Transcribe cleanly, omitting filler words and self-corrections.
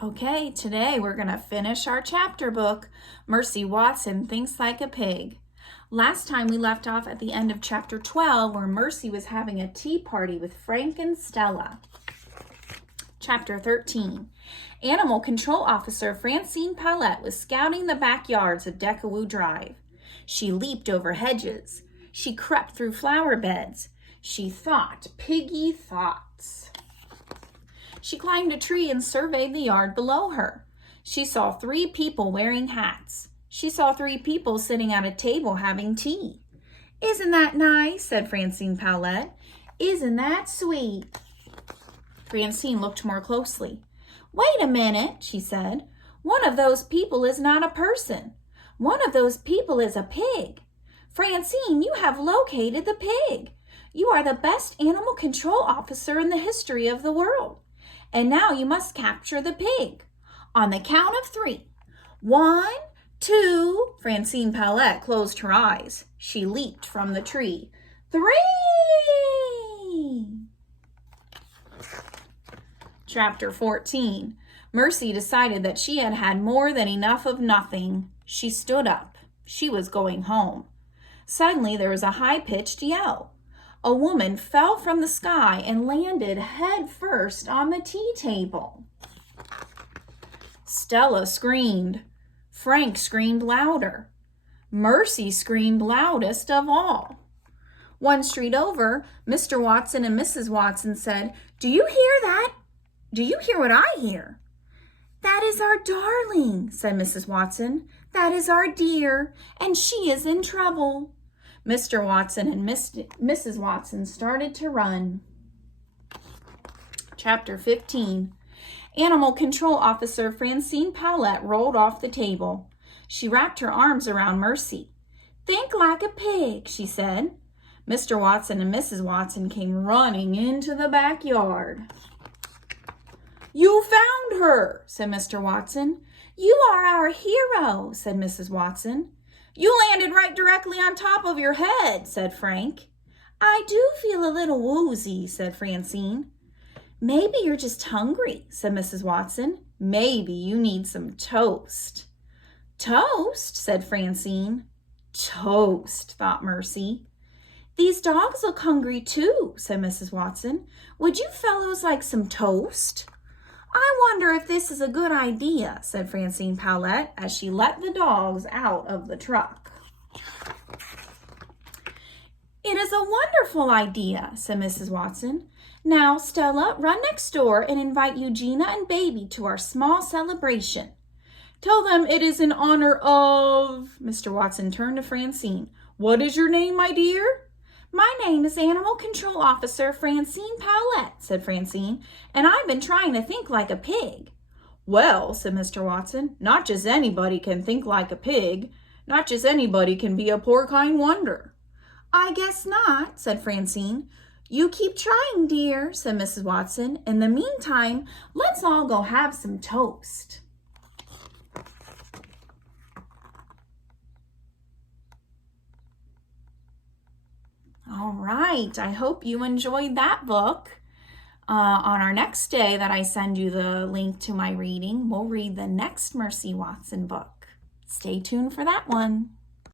Okay, today we're going to finish our chapter book, Mercy Watson Thinks Like a Pig. Last time we left off at the end of chapter 12 where Mercy was having a tea party with Frank and Stella. Chapter 13. Animal Control Officer Francine Paulette was scouting the backyards of Decawoo Drive. She leaped over hedges. She crept through flower beds. She thought piggy thoughts. She climbed a tree and surveyed the yard below her. She saw 3 people wearing hats. She saw 3 people sitting at a table having tea. "Isn't that nice?" said Francine Paulette. "Isn't that sweet?" Francine looked more closely. "Wait a minute," she said. "One of those people is not a person. One of those people is a pig. Francine, you have located the pig. You are the best animal control officer in the history of the world. And now you must capture the pig. On the count of 3. 1, 2, Francine Paulette closed her eyes. She leaped from the tree. 3! Chapter 14. Mercy decided that she had had more than enough of nothing. She stood up. She was going home. Suddenly there was a high-pitched yell. A woman fell from the sky and landed head first on the tea table. Stella screamed. Frank screamed louder. Mercy screamed loudest of all. One street over, Mr. Watson and Mrs. Watson said, "Do you hear that? Do you hear what I hear?" "That is our darling," said Mrs. Watson. "That is our dear, and she is in trouble." Mr. Watson and Mrs. Watson started to run. Chapter 15. Animal Control Officer Francine Paulette rolled off the table. She wrapped her arms around Mercy. "Think like a pig," she said. Mr. Watson and Mrs. Watson came running into the backyard. "You found her," said Mr. Watson. "You are our hero," said Mrs. Watson. "You landed right directly on top of your head," said Frank. "I do feel a little woozy," said Francine. "Maybe you're just hungry," said Mrs. Watson. "Maybe you need some toast." "Toast?" said Francine. "Toast," thought Mercy. "These dogs look hungry too," said Mrs. Watson. "Would you fellows like some toast?" "I wonder if this is a good idea," said Francine Paulette as she let the dogs out of the truck. "It is a wonderful idea," said Mrs. Watson. "Now, Stella, run next door and invite Eugenia and Baby to our small celebration. Tell them it is in honor of—" Mr. Watson turned to Francine. "What is your name, my dear?" "My name is Animal Control Officer Francine Paulette," said Francine, "and I've been trying to think like a pig." "Well," said Mr. Watson, "not just anybody can think like a pig. Not just anybody can be a porcine wonder." "I guess not," said Francine. "You keep trying, dear," said Mrs. Watson. "In the meantime, let's all go have some toast." All right, I hope you enjoyed that book. On our next day that I send you the link to my reading, we'll read the next Mercy Watson book. Stay tuned for that one.